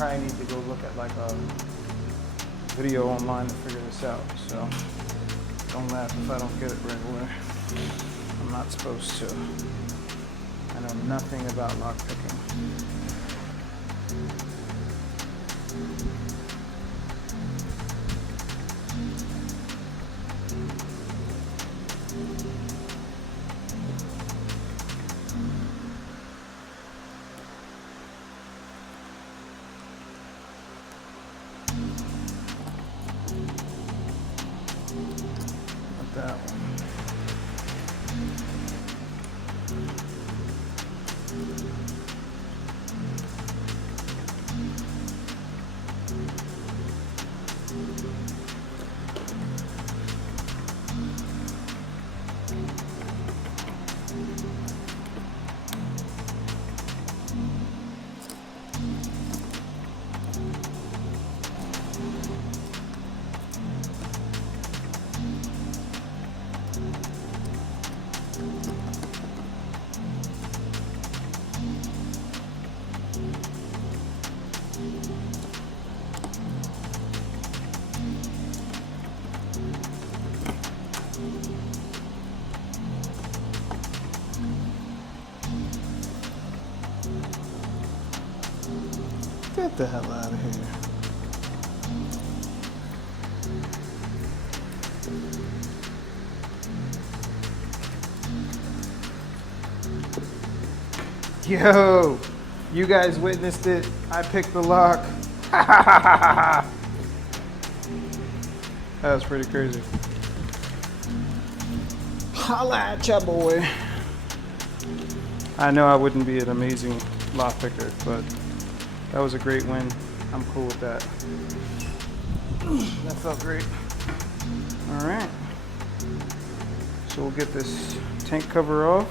probably need to go look at like a video online to figure this out. So don't laugh if I don't get it right away. I'm not supposed to. I know nothing about lock picking. That one. Get the hell out of here. Yo, you guys witnessed it. I picked the lock. That was pretty crazy. Holla at ya, boy. I know I wouldn't be an amazing lock picker, but that was a great win. I'm cool with that. That felt great. All right. So we'll get this tank cover off.